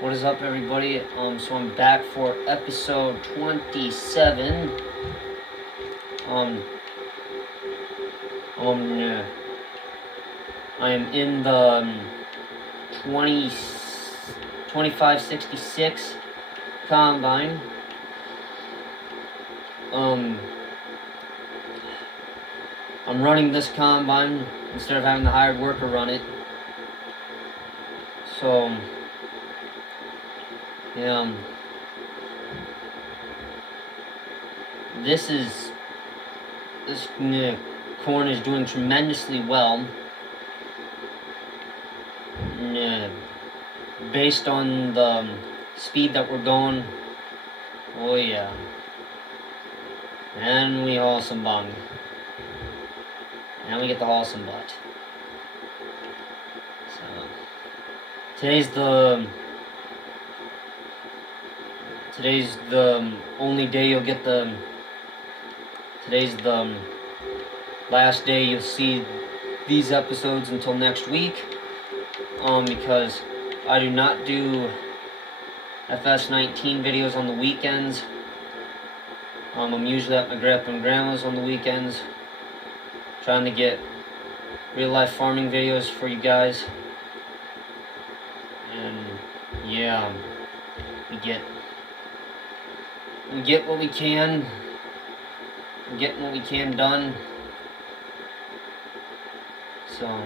What is up, everybody? So I'm back for episode 27. Yeah. I am in the 2566 combine. I'm running this combine instead of having the hired worker run it. So, yeah, this corn is doing tremendously well. Based on the speed that we're going. Oh yeah. And we haul some bung. And we get to haul some butt. So today's the only day you'll get today's the last day you'll see these episodes until next week. Because I do not do FS19 videos on the weekends. I'm usually at my grandpa and grandma's on the weekends, trying to get real life farming videos for you guys. And yeah, we get what we can. We're getting what we can done. So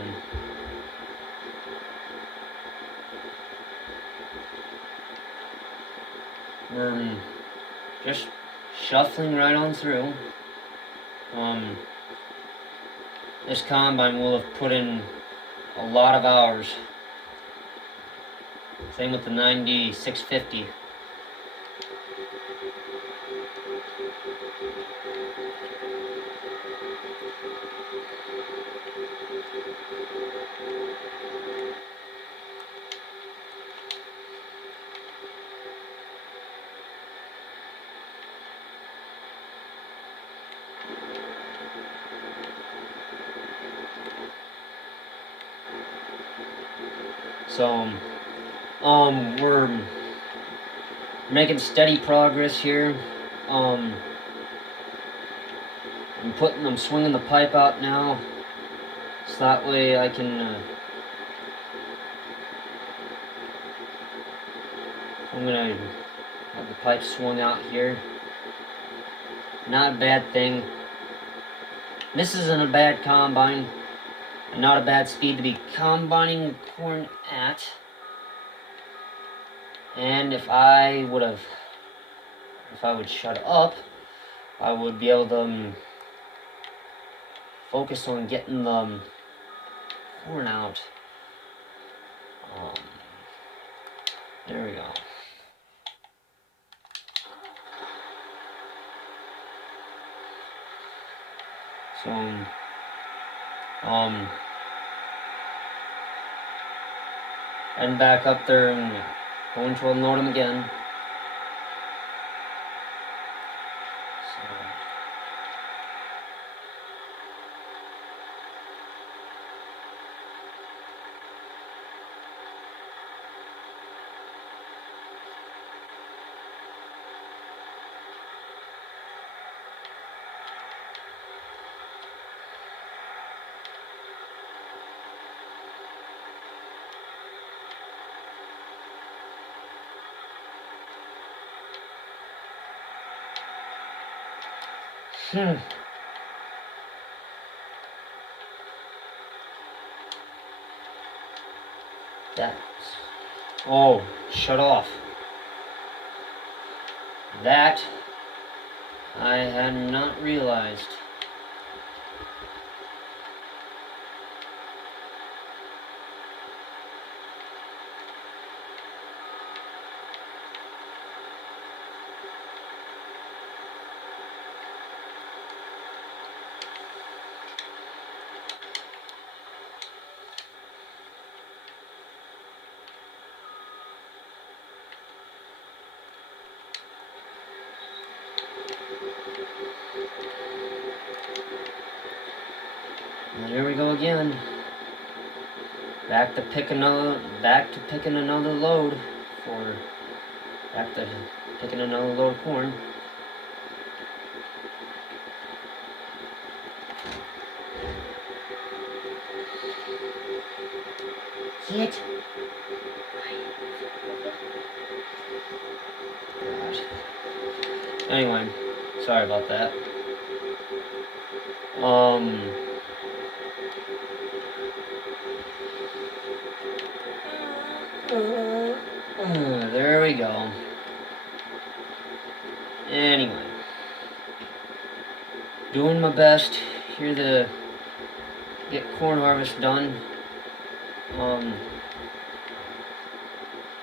we're just shuffling right on through. This combine will have put in a lot of hours. Same with the 9650. So, we're making steady progress here. I'm swinging the pipe out now, so that way I can, I'm gonna have the pipe swung out here. Not a bad thing. This isn't a bad combine. Not a bad speed to be combining corn at. And if I would shut up, I would be able to focus on getting the corn out. There we go. So, and back up there and going to unload them again. Oh, shut off. That I had not realized. And here we go again. Back to picking another load. before back to taking another load of corn. See it? Gosh. Anyway, sorry about that. There we go. Anyway, doing my best here to get corn harvest done.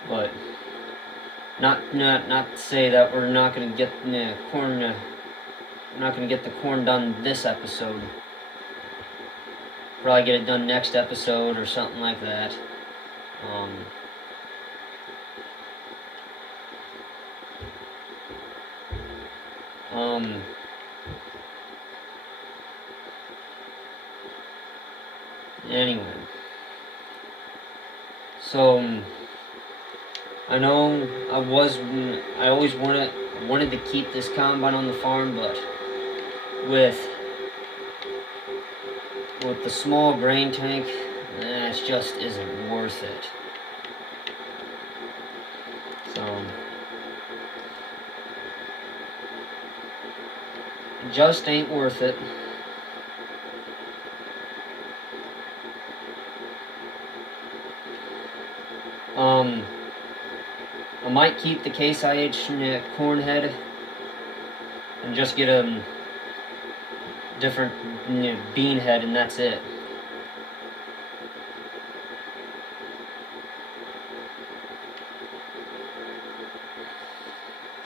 But not to say that we're not gonna get the corn. We're not gonna get the corn done this episode. Probably get it done next episode or something like that. Anyway, so I know I always wanted to keep this combine on the farm, but with the small grain tank, it just isn't worth it. So it just ain't worth it. I might keep the Case IH corn head and just get a different bean head, and that's it.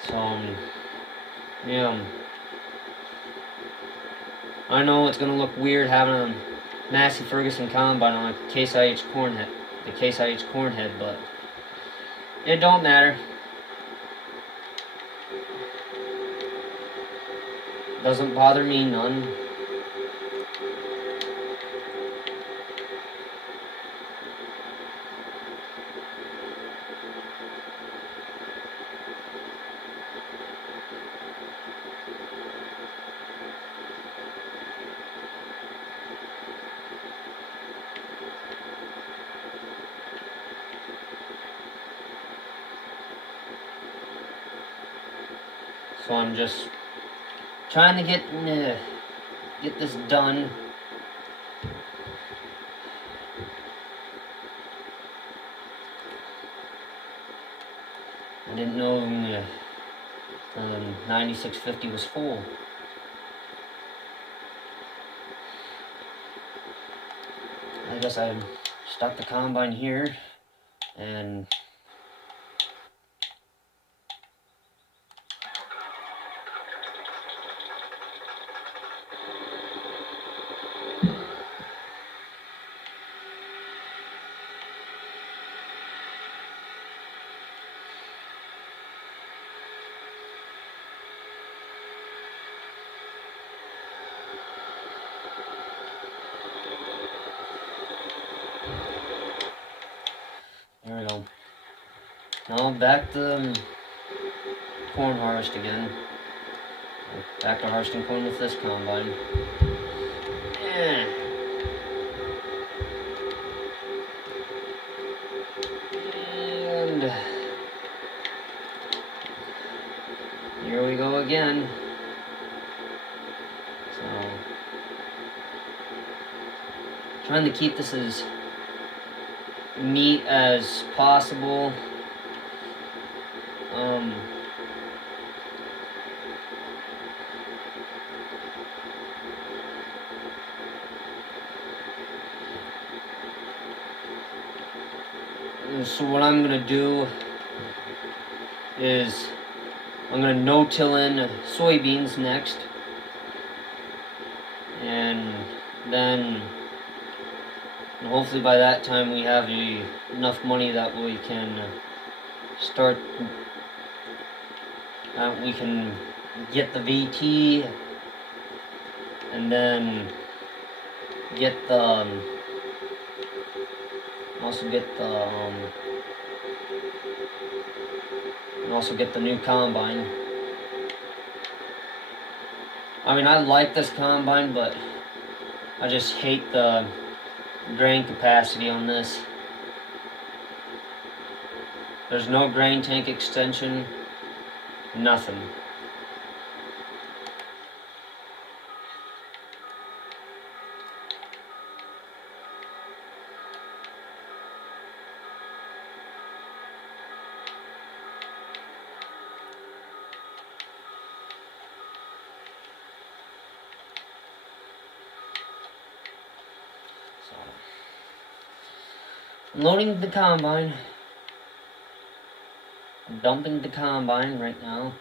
So, yeah. I know it's gonna look weird having a Massey Ferguson combine on a Case IH corn head, the Case IH corn head, but it don't matter. Doesn't bother me none. So I'm just trying to get this done. I didn't know 9650 was full. I guess I stuck the combine here and there we go. Now back to corn harvest again. Back to harvesting corn with this combine. Yeah. And here we go again. So trying to keep this as neat as possible. So what I'm gonna do is I'm gonna no-till in soybeans next, and then hopefully by that time we have enough money that we can start, we can get the VT, and then get the also get the and also get the new combine. I mean, I like this combine, but I just hate the grain capacity on this. There's no grain tank extension, nothing. So, I'm loading the combine. I'm dumping the combine right now.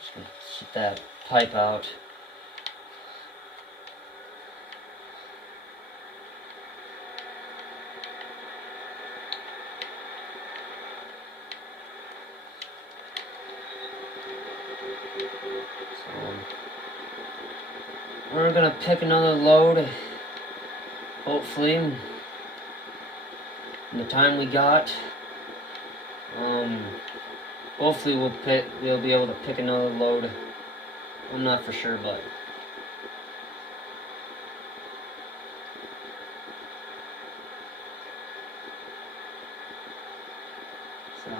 Just gonna get that pipe out. We're gonna pick another load, hopefully, in the time we got. Hopefully we'll be able to pick another load. I'm not for sure, but so.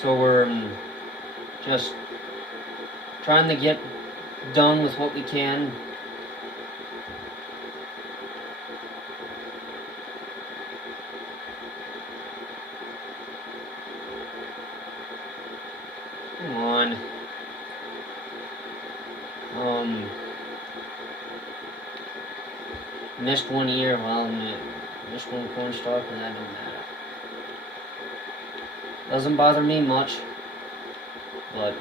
So we're just trying to get done with what we can. Come on. Missed one year, well, missed one corn stalk, and that don't matter. Doesn't bother me much, but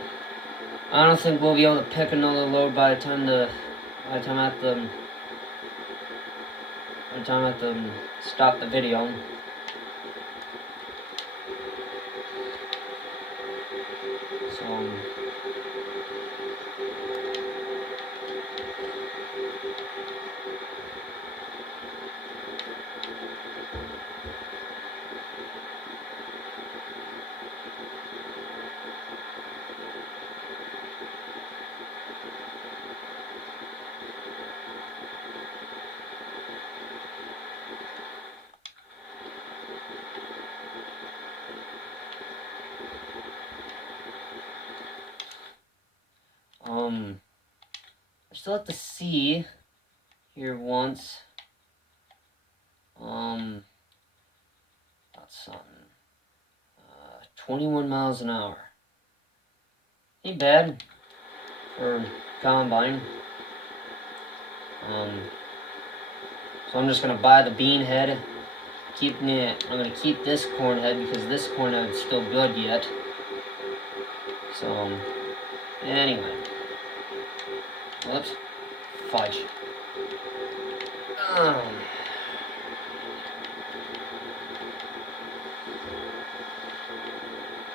I don't think we'll be able to pick another load by the time I have to stop the video. So I still have to see here once. That's something. 21 miles an hour. Ain't bad for combine. So I'm just gonna buy the bean head. I'm gonna keep this corn head because this corn head is still good yet. So anyway. Whoops. Fudge.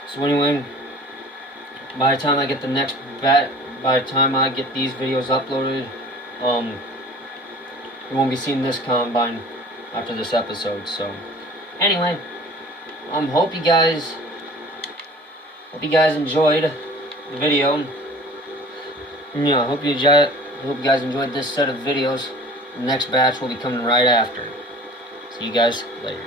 So anyway, by the time I get these videos uploaded, you won't be seeing this combine after this episode. So anyway, hope you guys enjoyed the video. Yeah, I hope you guys enjoyed this set of videos. The next batch will be coming right after. See you guys later.